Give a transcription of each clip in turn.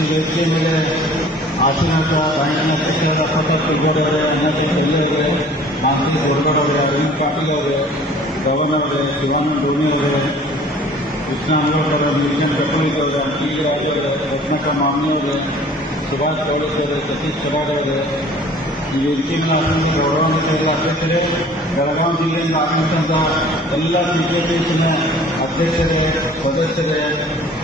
میرے آسان کلوڈر آرکش بڑے اروند پاٹل گورنر شوانند ڈونی ہوئے کشنا امریکہ میری ایم کلک ٹیبل رتم کم آمے سوباش چوڑی اور ستش کباڈے بڑگاؤں جلد کرتا ادر سدر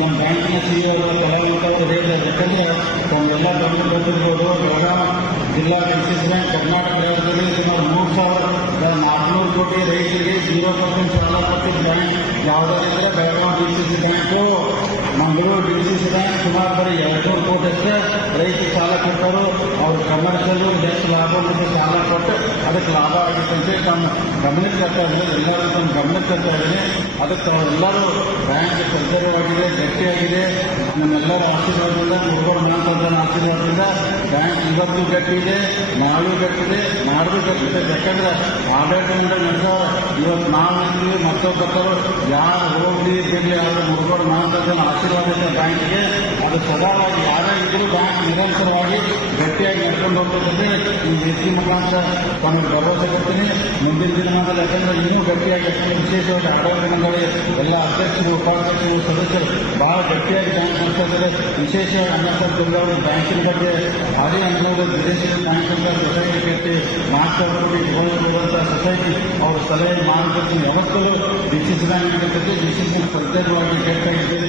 ن بنک تم گھوم کے جاسی بنک موسم روکن سال کچھ بہت بہت ڈسیسی بہت منگل ڈس بہت سمار بری ریت سال کر لا مجھے سال کٹک لا کے گمنٹ کرتا ہے گمنٹ کرتا ہے بنکے گی bank آشر منتخب آشیو بہت نا گٹے نا گاڑی ಇವತ್ತು ನಾವು ಮತ್ತೊಬ್ಬರು ಯಾರು ಹೋಗಲಿ ಬಿಡಲಿ ಅವರು ಮುಗ್ಗೊಂಡು ಮಾತ್ರ ಆಶೀರ್ವಾದ ಬ್ಯಾಂಕ್ಗೆ ಅದು ಸ್ವಭಾವವಾಗಿ ಯಾರೇ ಇದ್ದರೂ ಬ್ಯಾಂಕ್ ನಿರಂತರವಾಗಿ ಗಟ್ಟಿಯಾಗಿ ನಡ್ಕೊಂಡು ಹೋಗ್ತದೆ ಈ ಜಿ ಮುಖಾಂತರ ತಮಗೆ ಭರವಸೆ ಕೊಡ್ತೀನಿ ಮುಂದಿನ ದಿನಮಾನದಲ್ಲಿ ಯಾಕಂದ್ರೆ ಇನ್ನೂ ಗಟ್ಟಿಯಾಗಿ ವಿಶೇಷವಾಗಿ ಅಪಾಯ ದಿನಗಳಲ್ಲಿ ಎಲ್ಲ ಅಧ್ಯಕ್ಷರು ಉಪಾಧ್ಯಕ್ಷರು ಸದಸ್ಯರು ಬಹಳ ಗಟ್ಟಿಯಾಗಿ ಬ್ಯಾಂಕ್ ಮಾಡ್ತಾ ಇದ್ದಾರೆ ವಿಶೇಷವಾಗಿ ಅನ್ನಸರ್ತಿಯವರು ಬ್ಯಾಂಕಿನ ಬಗ್ಗೆ ಅದೇ ಅನುಭವದ ವಿದೇಶಿ ವಿದೇಶದ ಜಾಸ್ತಿ ಸೊಸೈಟಿ ಕಟ್ಟಿ ಮಾಸ್ಟರ್ ಕೊಟ್ಟು ಗೌರವ ಸೊಸೈಟಿ ಅವರು ಸಭೆ ಮಾಡುವ ಬ್ಯಾಂಕ್ ಡಿಸ್ಕಂಡಿ ಡಿಸಿಸಿ ಅತ್ಯಂತವಾಗಿ ಕೇಳ್ತಾ ಇದ್ದೇವೆ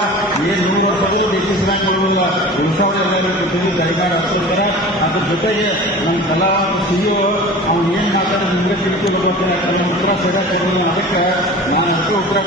ಉಾವಣೆಗಳಲ್ಲಿ ಪ್ರತಿ ಕೈಗಾರ ಹಾಕ್ತಿರ್ತಾರೆ ಅದ್ರ ಜೊತೆಗೆ ಒಂದು ಸಲ ಅವನು ಏನು ಹಾಕಿದ್ರೆ ನಿಮಗೆ ತಿಳ್ಕೊಂಡು ಅಂತ ತನ್ನ ಅದಕ್ಕೆ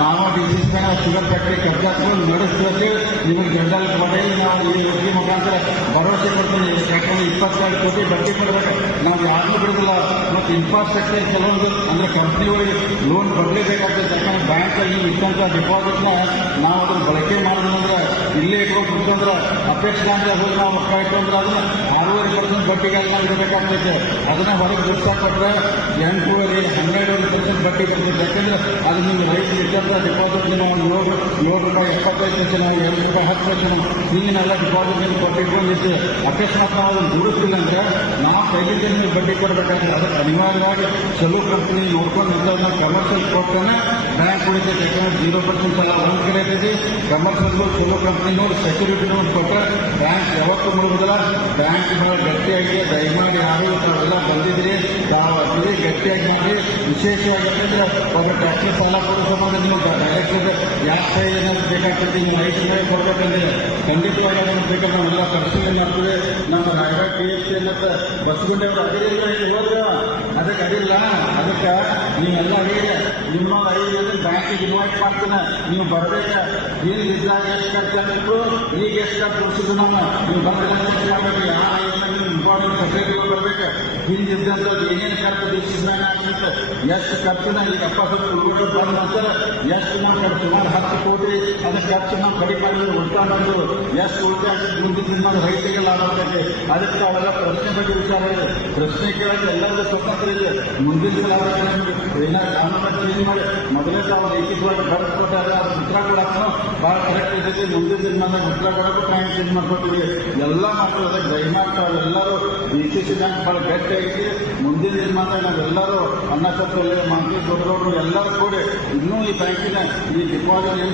ನಾವು ಡಿಸೀಸ್ ಕನ್ನಡ ಶುಗರ್ ಫ್ಯಾಕ್ಟ್ರಿ ಕರ್ಚಾಸ್ತು ನಡೆಸಿದ್ರೆ ನಿಮಗೆ ಜನರಲ್ ಮನೆಯಲ್ಲಿ ನಾವು ಈ ರೋಗಿ ಮುಖಾಂತರ ಭರವಸೆ ಕೊಡ್ತೀನಿ ಯಾಕಂದ್ರೆ ಇಪ್ಪತ್ತೆರಡು ಕೋಟಿ ಬಡ್ಡಿ ಕೊಡಬೇಕು ನಾವು ಯಾರನ್ನೂ ಬಿಡುದಿಲ್ಲ ಮತ್ತೆ ಇನ್ಫ್ರಾಸ್ಟ್ರಕ್ಚರ್ ಕೆಲವೊಂದು ಅಂದ್ರೆ ಕಂಪ್ನಿಗಳಿಗೆ ಲೋನ್ ಬರ್ಲೇಬೇಕಾಗ್ತದೆ ಯಾಕಂದ್ರೆ ಬ್ಯಾಂಕ್ ಅಲ್ಲಿ ಇಟ್ಟಂತ ಡಿಪಾಸಿಟ್ ನಾವು ಅದನ್ನು ಬಳಕೆ ಮಾಡೋದಂದ್ರೆ ಇಲ್ಲೇ ಇಟ್ಕೊಂಡು ಅಂದ್ರೆ ಅಪೇಕ್ಷೆ ಅಂತ ಹೋಗಿ ನಾವು ಅದನ್ನ ಮುಖಯ್ರು ಪರ್ಸೆಂಟ್ ಗಟ್ಟಿಗೆ ಅಲ್ಲ ಇಡಬೇಕಾಗ್ತೈತೆ ಅದನ್ನ ಹೊರಗೆ ದೃಷ್ಟಪಟ್ಟರೆ ಕೊಟ್ಟರೆ ಕೂಡ ಹಂಡ್ರೆಡ್ ಪರ್ಸೆಂಟ್ ಬಡ್ಡಿ ಕೊಡ್ತೀವಿ ಯಾಕಂದ್ರೆ ಅದು ನಿಮ್ಗೆ ರೈತ ڈپسٹ نو روپئے لوگ روپئے ہاتھیں ڈپازی اکسمت دور ناجر بڑی اہوار چلو کمپنی نوکل بڑھتی زیرو پرسٹ سال لوگ کمپنی سیکریٹی بہت نوڑا بہت گھر دہلی بند گا ٹیکسی سال کو ನಿಮ್ಮ ಡೇರ್ ಯಾಕೆ ಏನಾದ್ರು ಬೇಕಾಗ್ತದೆ ನೀವು ಐದು ಸೇವೆ ಕೊಡ್ತಾರೆ ಖಂಡಿತವಾಗಿಲ್ಲ ಕರ್ಶನಿ ನಮ್ಮ ಡೈರೆಕ್ಟ್ ಪಿ ಎಸ್ ಬರ್ಸ್ಕೊಂಡೆ ಅದೇ ಇಲ್ಲ ಹೋದ್ರ ಅದಕ್ಕೆ ಅಡಿಲ್ಲ ಅದಕ್ಕೆ ನೀವೆಲ್ಲ ಹೇಗೆ ನಿಮ್ಮ ಐದು ಬ್ಯಾಂಕ್ ಡಿಮಾಯ್ ಮಾಡ್ತೇನೆ ನಿಮ್ಗೆ ಬರ್ಬೇಕು ಈಗ ಎಷ್ಟು ನೀವು ಯಾವ ಇಂಪಾರ್ಟೆಂಟ್ ಸಬ್ಜೆಕ್ಟ್ ಬರಬೇಕು ಹಿಂದಿದ್ದಂಥದ್ದು ಏನೇನು سنگ خرچ نکل سکتی نکلے سوار ہاتھ خرچہ مجھے سرکل لا کرتے ہیں مندر کھانا موقع نیتک وغیرہ برف کو چکر کر ಬಹಳ ಕರೆಕ್ಟ್ ಇದೆ ಮುಂದಿನ ಮಕ್ಕಳ ಕೊಡಕ್ಕೆ ಬ್ಯಾಂಕ್ ಚೇಂಜ್ ಮಾಡ್ಕೊತೀವಿ ಎಲ್ಲ ಮಾತ್ರ ಅದಕ್ಕೆ ದಯಮಾಡ್ತಾರೆ ಎಲ್ಲರೂ ಡಿಸಿಸಿ ಬ್ಯಾಂಕ್ ಬಹಳ ಐತಿ ಮುಂದಿನ ನಿರ್ಮಾತನ ನಾವೆಲ್ಲರೂ ಅನ್ನ ಕತ್ತಲೆ ಮಂತ್ರಿ ದೊಡ್ಡ ಎಲ್ಲರೂ ಕೂಡ ಇನ್ನೂ ಈ ಬ್ಯಾಂಕಿನ ಈ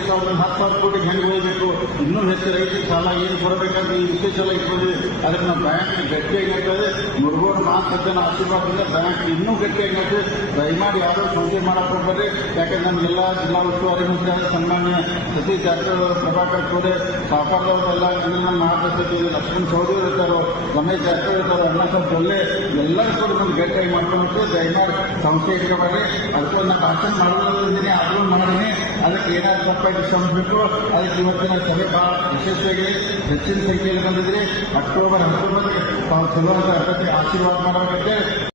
ಸಾವಿರದ ಹತ್ತು ಸಾವಿರ ಕೋಟಿ ಹೆಂಗೆ ಹೋಗ್ಬೇಕು ಇನ್ನೂ ಹೆಚ್ಚು ಐತಿ ಸಾಲ ಏನು ಕೊಡಬೇಕಂತ ಈ ವಿಶೇಷ ನಮ್ಮ ಬ್ಯಾಂಕ್ ಗಟ್ಟಿಯಾಗಿ ಕಟ್ಟದೆ ಮುರುಗೋಡ್ ಮಾತುಕತೆ ಆಶೀರ್ವಾದ ಬ್ಯಾಂಕ್ ಇನ್ನೂ ಗಟ್ಟಿಯಾಗಿ ಕಟ್ಟಿ ದಯಮಾಡಿ ಯಾರು ಮಾಡಕ್ಕೆ ಮಾಡಿ ಯಾಕಂದ್ರೆ ನಮ್ಗೆಲ್ಲ ಜಿಲ್ಲಾ ಉಸ್ತುವಾರಿ ಮುಖ್ಯ ಸನ್ಮಾನ್ಯ ಸಚಿವರು ప్రభాకర్ కూడా సాఫర్లో ఎలా ఎన్నో మాట్లాడి లక్ష్మణ్ చౌదరి ఇస్తారు రమేష్ జాస్తి ఇస్తారు అన్నసం పొల్లే ఎల్లరి కూడా మనం గట్టి మాట్లాడుతూ జైనార్ సంశయ పడి అది కొన్ని కష్టం మనల్ని అసలు మనల్ని అది కేరా తప్పటి సంస్థకు అది ఇవ్వచ్చిన సభ విశేషంగా హెచ్చిన సంఖ్యలు కలిగి అక్టోబర్ అక్టోబర్ చివరి ఆశీర్వాదం కంటే